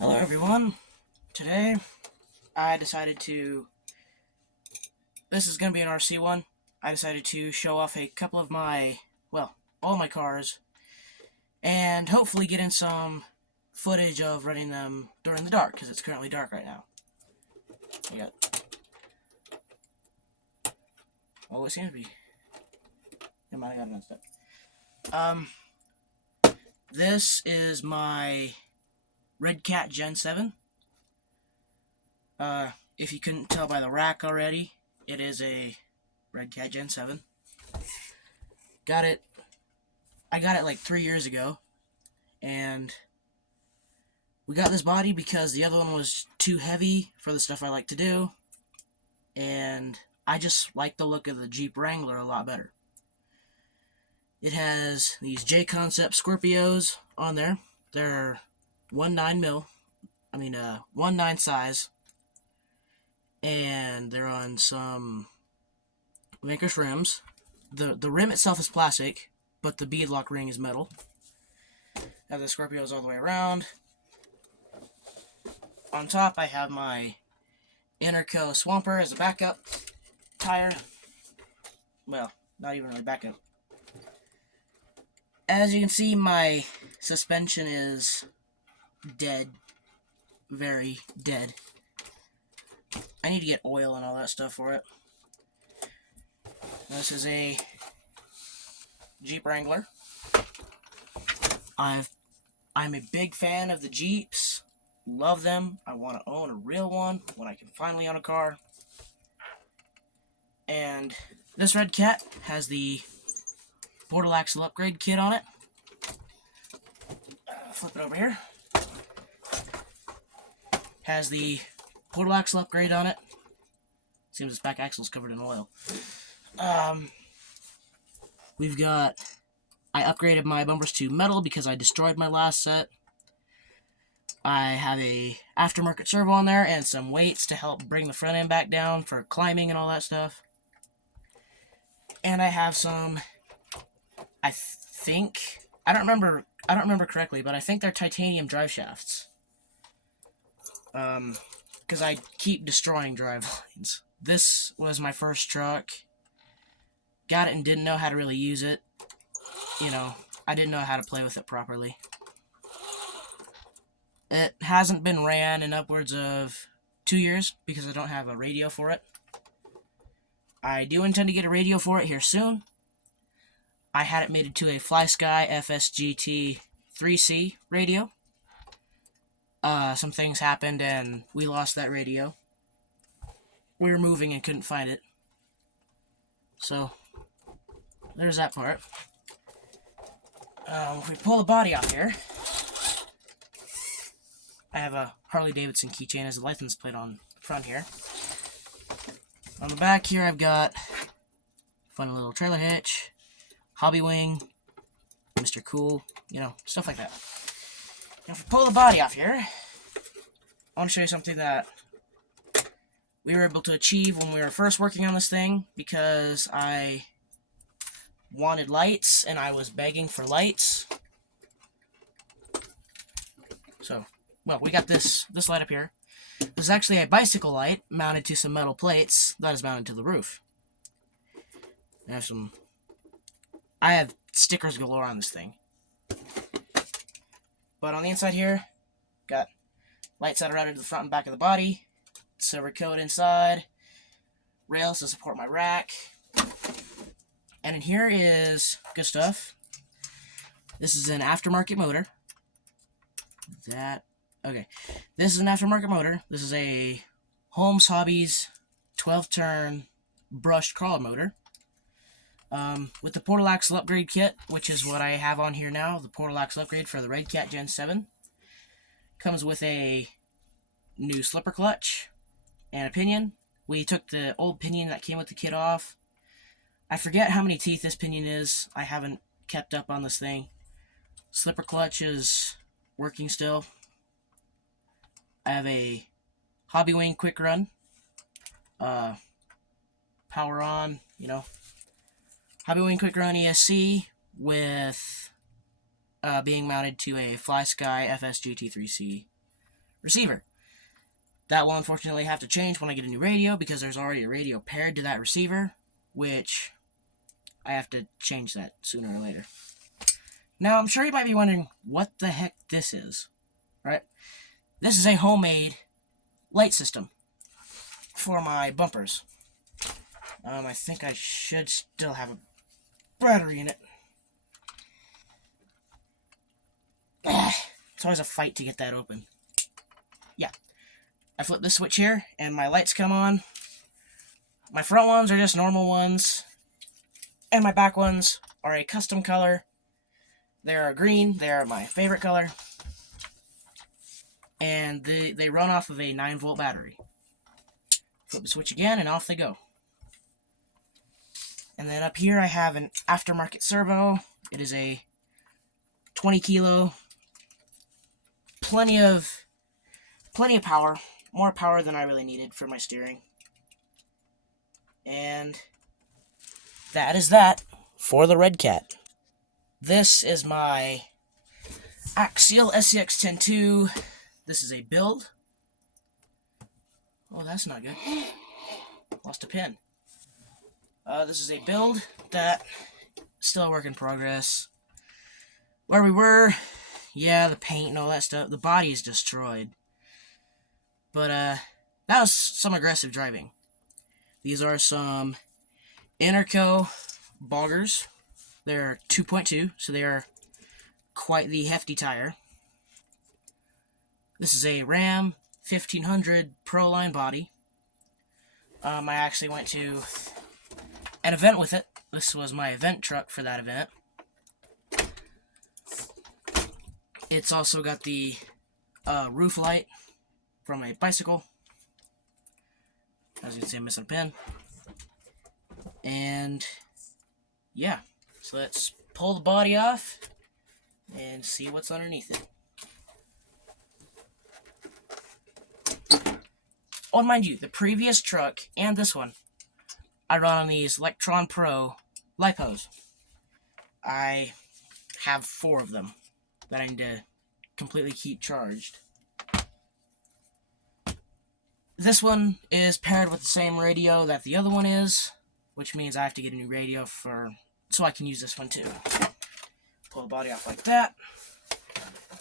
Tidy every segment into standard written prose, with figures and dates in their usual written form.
Hello everyone. Today I decided to, this is going to be an RC one. I decided to show off a couple of all my cars and hopefully get in some footage of running them during the dark because it's currently dark right now. It seems to be, it might have got messed up. This is my Red Cat Gen 7. If you couldn't tell by the rack already, it is a Red Cat Gen 7. I got it like 3 years ago, and we got this body because the other one was too heavy for the stuff I like to do, and I just like the look of the Jeep Wrangler a lot better. It has these J-Concept Scorpios on there. They're 1/9 size, and they're on some Vanquish rims. The rim itself is plastic, but the beadlock ring is metal. Have the Scorpios all the way around. On top, I have my Interco Swamper as a backup tire. Well, not even really backup. As you can see, my suspension is dead. Very dead. I need to get oil and all that stuff for it. This is a Jeep Wrangler. I'm a big fan of the Jeeps. Love them. I want to own a real one when I can finally own a car. And this Red Cat has the Portal Axle upgrade kit on it. Flip it over here. Has the Portal Axle upgrade on it. Seems its back axle is covered in oil. I upgraded my bumpers to metal because I destroyed my last set. I have a aftermarket servo on there and some weights to help bring the front end back down for climbing and all that stuff. And I have some, I don't remember correctly, but I think they're titanium drive shafts. Because I keep destroying drive lines. This was my first truck. Got it and didn't know how to really use it. I didn't know how to play with it properly. It hasn't been ran in upwards of 2 years because I don't have a radio for it. I do intend to get a radio for it here soon. I had it mated to a FlySky FSGT 3C radio. Some things happened and we lost that radio. We were moving and couldn't find it. So, there's that part. If we pull the body off here, I have a Harley Davidson keychain as a license plate on the front here. On the back here, I've got fun little trailer hitch, Hobbywing, Mr. Cool, stuff like that. Now, if we pull the body off here, I want to show you something that we were able to achieve when we were first working on this thing because I wanted lights and I was begging for lights. So, we got this light up here. This is actually a bicycle light mounted to some metal plates that is mounted to the roof. I have stickers galore on this thing. But on the inside here, got lights that are routed to the front and back of the body, silver coat inside, rails to support my rack. And in here is good stuff. This is an aftermarket motor. This is an aftermarket motor. This is a Holmes Hobbies 12-turn brushed crawler motor. With the Portal Axle upgrade kit, which is what I have on here now, the Portal Axle upgrade for the Red Cat Gen 7. Comes with a new slipper clutch and a pinion. We took the old pinion that came with the kit off. I forget how many teeth this pinion is. I haven't kept up on this thing. Slipper clutch is working still. I have a Hobbywing quick run. Power on, Hobbywing quick run ESC with being mounted to a FlySky FSGT 3C receiver. That will unfortunately have to change when I get a new radio because there's already a radio paired to that receiver, which I have to change that sooner or later. Now, I'm sure you might be wondering what the heck this is, right? This is a homemade light system for my bumpers. I think I should still have a battery in it. It's always a fight to get that open. Yeah. I flip this switch here, and my lights come on. My front ones are just normal ones, and my back ones are a custom color. They are green. They are my favorite color. And they run off of a 9-volt battery. Flip the switch again, and off they go. And then up here I have an aftermarket servo. It is a 20 kilo. Plenty of power. More power than I really needed for my steering. And that is that for the Red Cat. This is my Axial SCX-102. This is a build. Oh, that's not good. Lost a pin. This is a build that still a work in progress. Where we were, yeah, the paint and all that stuff. The body is destroyed. But that was some aggressive driving. These are some Interco boggers. They're 2.2, so they are quite the hefty tire. This is a Ram 1500 Pro Line body. I actually went to an event with it. This was my event truck for that event. It's also got the roof light from a bicycle. As you can see, I'm missing a pin. And yeah, so let's pull the body off and see what's underneath it. Oh, mind you, the previous truck and this one, I run on these Electron Pro LiPos. I have 4 of them that I need to completely keep charged. This one is paired with the same radio that the other one is, which means I have to get a new radio so I can use this one too. Pull the body off like that.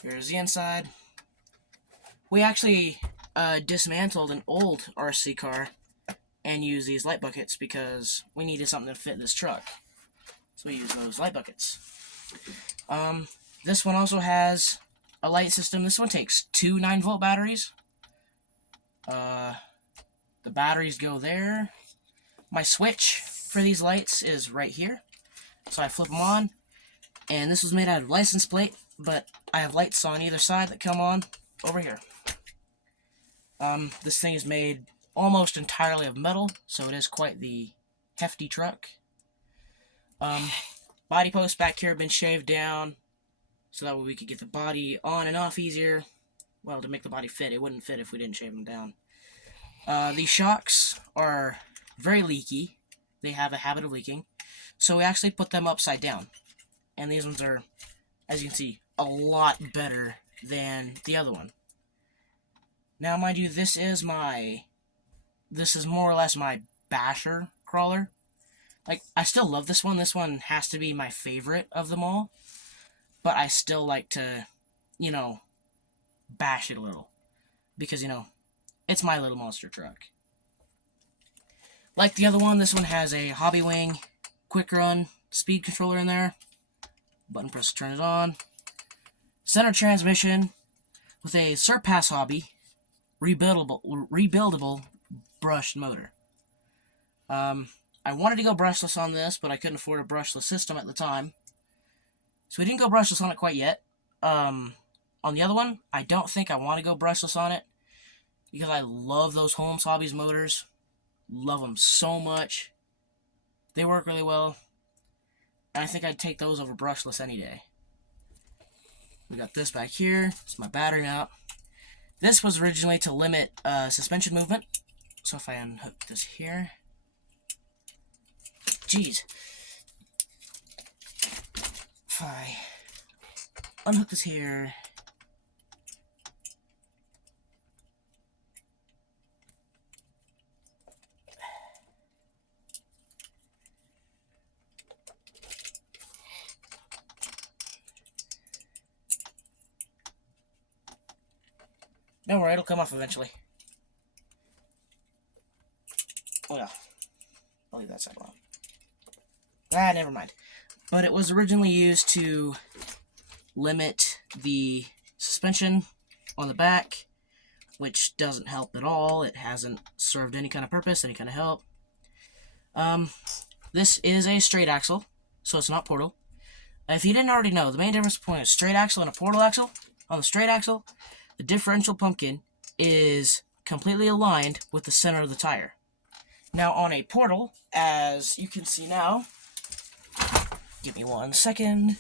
Here's the inside. We actually dismantled an old RC car and used these light buckets because we needed something to fit this truck. So we used those light buckets. This one also has a light system. This one takes 2 9-volt batteries. The batteries go there. My switch for these lights is right here. So I flip them on. And this was made out of license plate, but I have lights on either side that come on over here. This thing is made almost entirely of metal, so it is quite the hefty truck. Body posts back here have been shaved down, so that way we could get the body on and off easier. Well, to make the body fit. It wouldn't fit if we didn't shave them down. These shocks are very leaky. They have a habit of leaking. So we actually put them upside down. And these ones are, as you can see, a lot better than the other one. Now, mind you, this is more or less my basher crawler. Like, I still love this one. This one has to be my favorite of them all. But I still like to, bash it a little. Because, it's my little monster truck. Like the other one, this one has a Hobbywing quick run speed controller in there. Button press to turn it on. Center transmission with a Surpass Hobby rebuildable brushed motor. I wanted to go brushless on this, but I couldn't afford a brushless system at the time. So we didn't go brushless on it quite yet. On the other one, I don't think I want to go brushless on it because I love those Holmes Hobbies motors. Love them so much. They work really well. And I think I'd take those over brushless any day. We got this back here. It's my battery mount. This was originally to limit suspension movement. So if I unhook this here. Jeez. If I unhook this here. Don't worry, it'll come off eventually. Oh yeah, I'll leave that side alone. Ah, never mind. But it was originally used to limit the suspension on the back, which doesn't help at all. It hasn't served any kind of purpose, any kind of help. This is a straight axle, so it's not portal. If you didn't already know, the main difference between a straight axle and a portal axle, on the straight axle, the differential pumpkin is completely aligned with the center of the tire. Now on a portal, as you can see now, give me 1 second.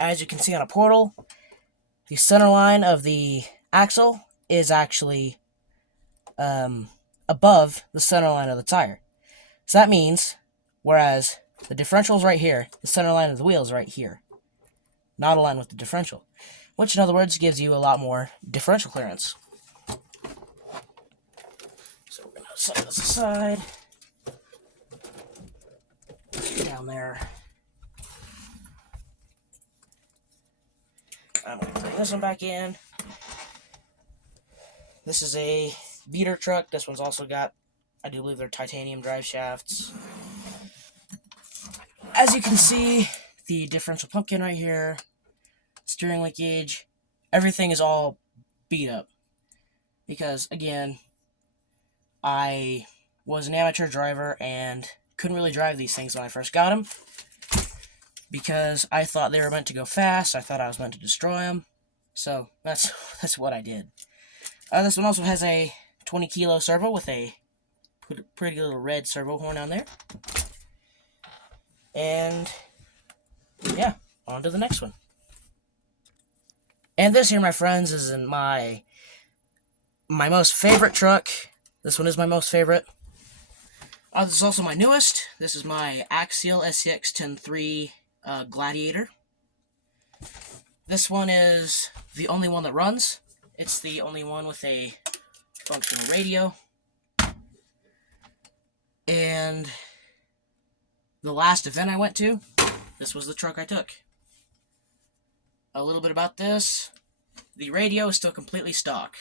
As you can see on a portal, the center line of the axle is actually above the center line of the tire. So that means, whereas the differential is right here, the center line of the wheel is right here, not aligned with the differential, which in other words gives you a lot more differential clearance. So we're going to set this aside. Down there. I'm going to bring this one back in. This is a beater truck. This one's also got, I do believe they're titanium drive shafts. As you can see, the differential pumpkin right here, steering linkage, everything is all beat up. Because, again, I was an amateur driver and couldn't really drive these things when I first got them. Because I thought they were meant to go fast. I thought I was meant to destroy them. So, that's what I did. This one also has a 20 kilo servo with a pretty little red servo horn on there. And, yeah, on to the next one. And this here, my friends, is in my most favorite truck. This one is my most favorite. This is also my newest. This is my Axial SCX 10.3 Gladiator. This one is the only one that runs. It's the only one with a functional radio. And the last event I went to, this was the truck I took. A little bit about this. The radio is still completely stock.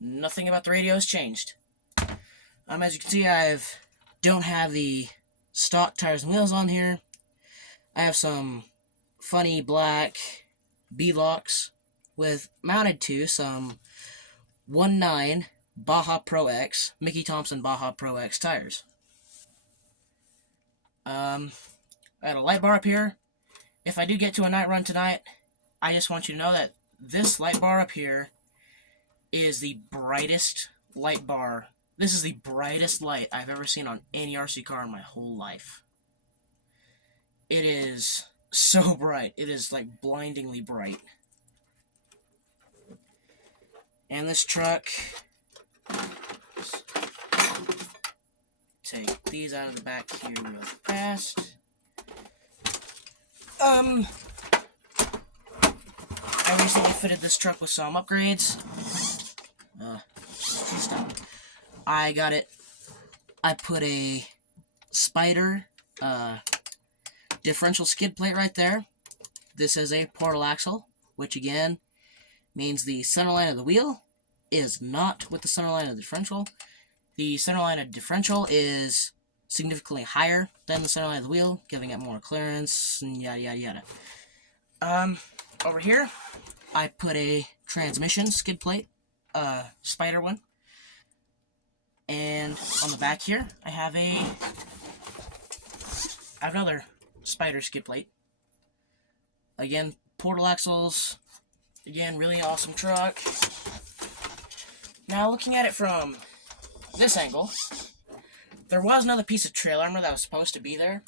Nothing about the radio has changed. As you can see, don't have the stock tires and wheels on here. I have some funny black B-locks with mounted to some 1.9 Baja Pro X, Mickey Thompson Baja Pro X tires. I got a light bar up here. If I do get to a night run tonight, I just want you to know that this light bar up here is the brightest light bar. This is the brightest light I've ever seen on any RC car in my whole life. It is so bright. It is like blindingly bright. And this truck, take these out of the back here real fast. I recently fitted this truck with some upgrades. Stop. I put a Spider differential skid plate right there. This is a portal axle, which again means the center line of the wheel is not with the center line of the differential. The center line of differential is significantly higher than the center line of the wheel, giving it more clearance, and yada yada yada. Over here, I put a transmission skid plate, Spider one. And on the back here, I have another Spider skid plate. Again, portal axles. Again, really awesome truck. Now, looking at it from this angle, there was another piece of trail armor that was supposed to be there.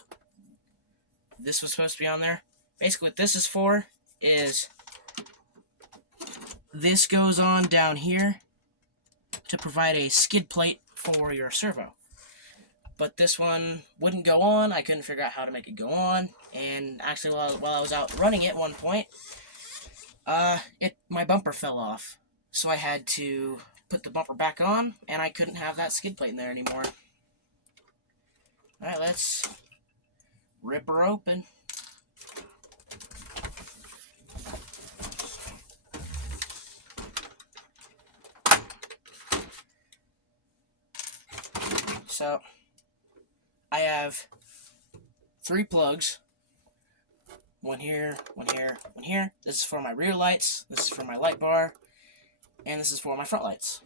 This was supposed to be on there. Basically, what this is for is this goes on down here to provide a skid plate for your servo. But this one wouldn't go on. I couldn't figure out how to make it go on. And actually, while I was out running it at one point, my bumper fell off. So I had to put the bumper back on, and I couldn't have that skid plate in there anymore. Alright, let's rip her open. this out, I have 3 plugs. One here, one here, one here. This is for my rear lights, this is for my light bar, and this is for my front lights.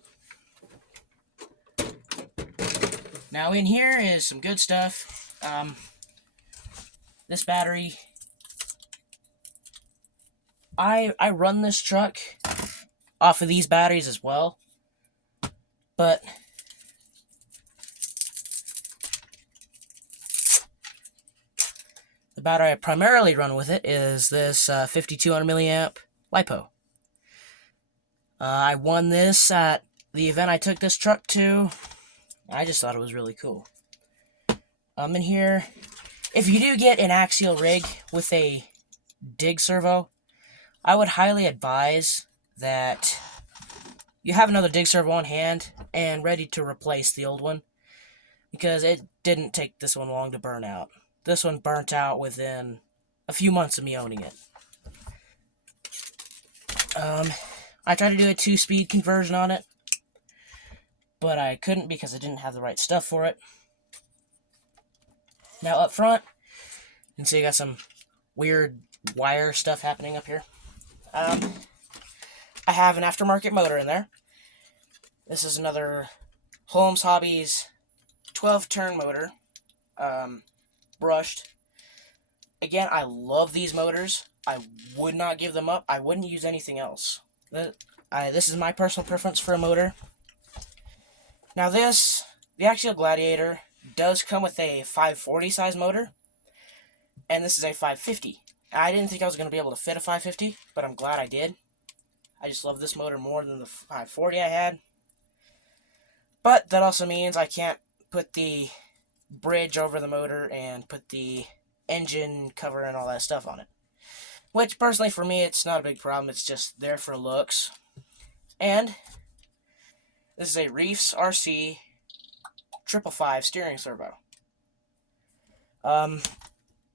Now in here is some good stuff. This battery, I run this truck off of these batteries as well, but the battery I primarily run with it is this 5200 milliamp LiPo. I won this at the event I took this truck to. I just thought it was really cool. In here, if you do get an axial rig with a dig servo, I would highly advise that you have another dig servo on hand and ready to replace the old one, because it didn't take this one long to burn out. This one burnt out within a few months of me owning it. I tried to do a 2-speed conversion on it, but I couldn't because I didn't have the right stuff for it. Now up front, you can see I got some weird wire stuff happening up here. I have an aftermarket motor in there. This is another Holmes Hobbies 12-turn motor, brushed. Again, I love these motors. I would not give them up. I wouldn't use anything else. This is my personal preference for a motor. Now the Axial Gladiator does come with a 540 size motor, and this is a 550. I didn't think I was going to be able to fit a 550, but I'm glad I did. I just love this motor more than the 540 I had. But that also means I can't put the bridge over the motor and put the engine cover and all that stuff on it. Which, personally, for me, it's not a big problem. It's just there for looks. And this is a Reefs RC 555 steering servo. I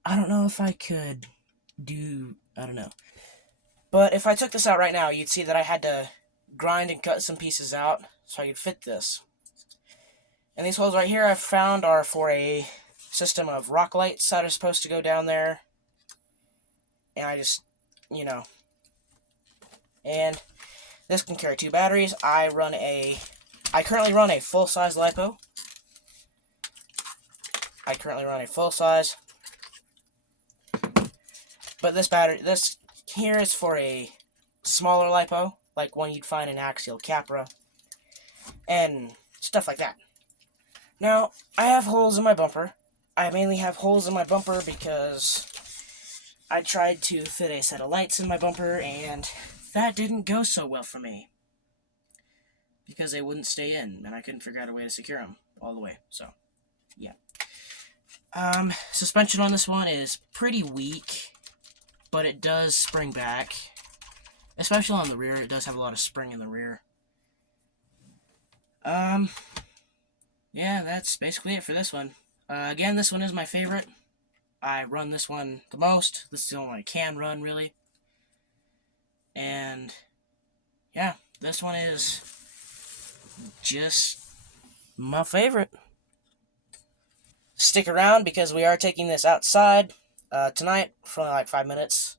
don't know if I could do... I don't know. But if I took this out right now, you'd see that I had to grind and cut some pieces out so I could fit this. And these holes right here I've found are for a system of rock lights that are supposed to go down there. And I just, and this can carry 2 batteries. I currently run a full-size LiPo. But this here is for a smaller LiPo, like one you'd find in Axial Capra, and stuff like that. Now, I have holes in my bumper. I mainly have holes in my bumper because I tried to fit a set of lights in my bumper, and that didn't go so well for me, because they wouldn't stay in, and I couldn't figure out a way to secure them all the way, so, yeah. Suspension on this one is pretty weak, but it does spring back, especially on the rear. It does have a lot of spring in the rear. Yeah, that's basically it for this one. Again, this one is my favorite. I run this one the most. This is the only one I can run, really. And, yeah, this one is just my favorite. Stick around, because we are taking this outside tonight for only like 5 minutes,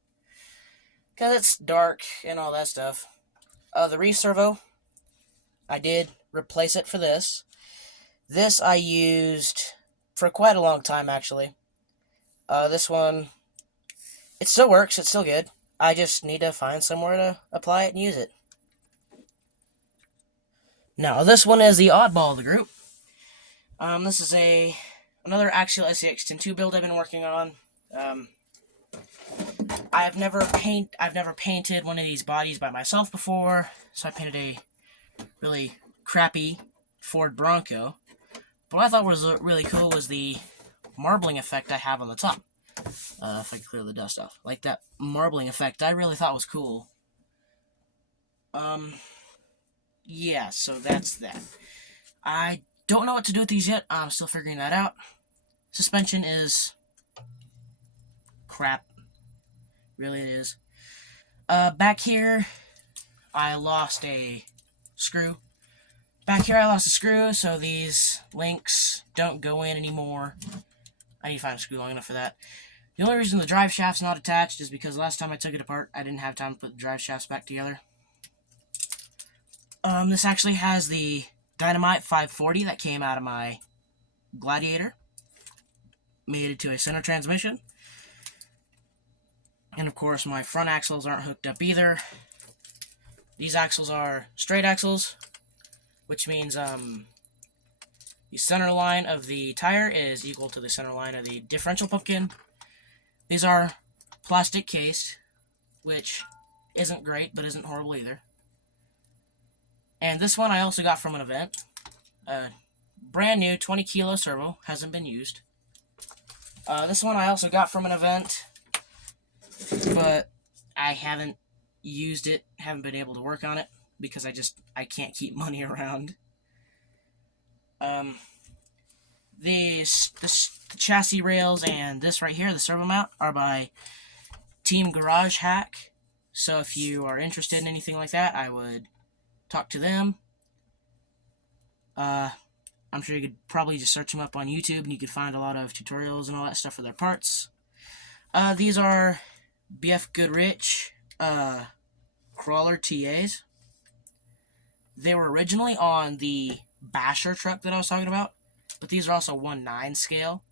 because it's dark and all that stuff. The reef servo, I did replace it for this. This I used for quite a long time, actually. This one, it still works, it's still good. I just need to find somewhere to apply it and use it. Now, this one is the oddball of the group. This is another Axial SCX 10.2 build I've been working on. I've never painted one of these bodies by myself before, so I painted a really crappy Ford Bronco. But what I thought was really cool was the marbling effect I have on the top. If I can clear the dust off. Like that marbling effect, I really thought was cool. Yeah, so that's that. I don't know what to do with these yet. I'm still figuring that out. Suspension is crap. Really it is. Back here, I lost a screw. So these links don't go in anymore. I need to find a screw long enough for that. The only reason the drive shaft's not attached is because last time I took it apart, I didn't have time to put the drive shafts back together. This actually has the Dynamite 540 that came out of my Gladiator. Made it to a center transmission. And of course, my front axles aren't hooked up either. These axles are straight axles, which means the center line of the tire is equal to the center line of the differential pumpkin. These are plastic cased, which isn't great, but isn't horrible either. And this one I also got from an event. Brand new 20 kilo servo, hasn't been used. This one I also got from an event, but I haven't used it, haven't been able to work on it, because I can't keep money around. The chassis rails and this right here, the servo mount, are by Team Garage Hack. So if you are interested in anything like that, I would talk to them. I'm sure you could probably just search them up on YouTube and you could find a lot of tutorials and all that stuff for their parts. These are BF Goodrich crawler TAs. They were originally on the Basher truck that I was talking about, but these are also 1/9 scale,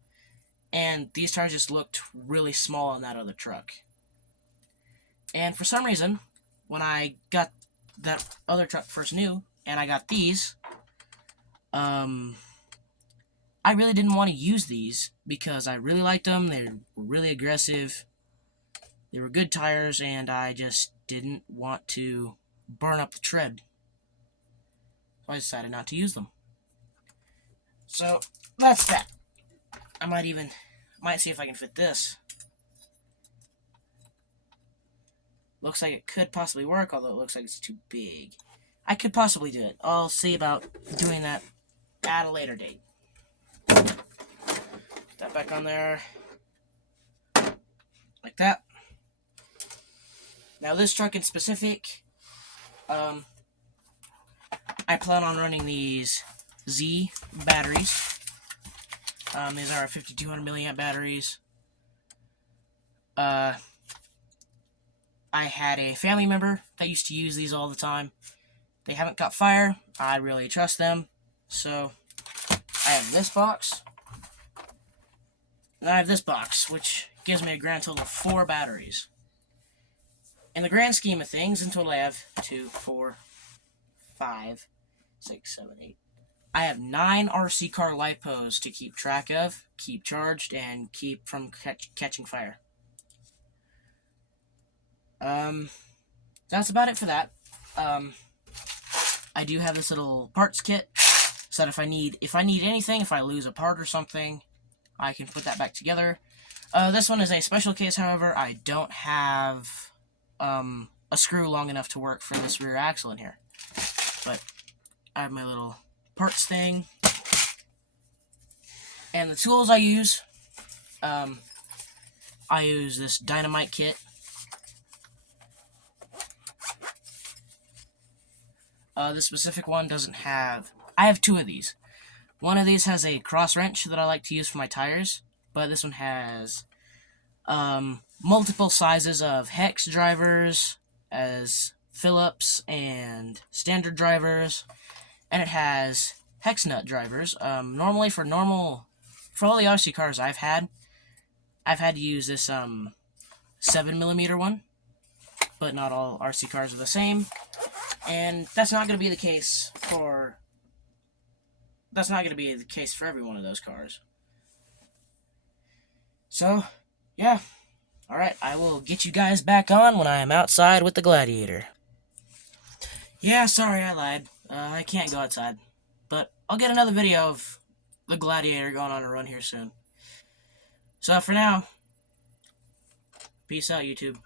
and these tires just looked really small on that other truck. And for some reason, when I got that other truck first new, and I got these, I really didn't want to use these because I really liked them. They were really aggressive. They were good tires, and I just didn't want to burn up the tread. So I decided not to use them. So that's that. I might see if I can fit this. Looks like it could possibly work, although it looks like it's too big. I could possibly do it. I'll see about doing that at a later date. Put that back on there. Like that. Now this truck in specific, I plan on running these Z batteries. These are 5200 milliamp batteries. I had a family member that used to use these all the time. They haven't caught fire. I really trust them. So I have this box. And I have this box, which gives me a grand total of 4 batteries. In the grand scheme of things, in total I have 2, 4, 5, 6, 7, 8. I have 9 RC car LiPos to keep track of, keep charged, and keep from catching fire. That's about it for that. I do have this little parts kit, so that if I need anything, if I lose a part or something, I can put that back together. This one is a special case, however. I don't have a screw long enough to work for this rear axle in here. But I have my little parts thing. And the tools I use this Dynamite kit. This specific one doesn't have... I have 2 of these. One of these has a cross wrench that I like to use for my tires, but this one has multiple sizes of hex drivers, as Phillips and standard drivers, and it has hex nut drivers. Normally for all the RC cars I've had to use this 7mm one, but not all RC cars are the same, and that's not going to be the case for every one of those cars. So, yeah. Alright, I will get you guys back on when I am outside with the Gladiator. Yeah, sorry, I lied. I can't go outside. But I'll get another video of the Gladiator going on a run here soon. So for now, peace out, YouTube.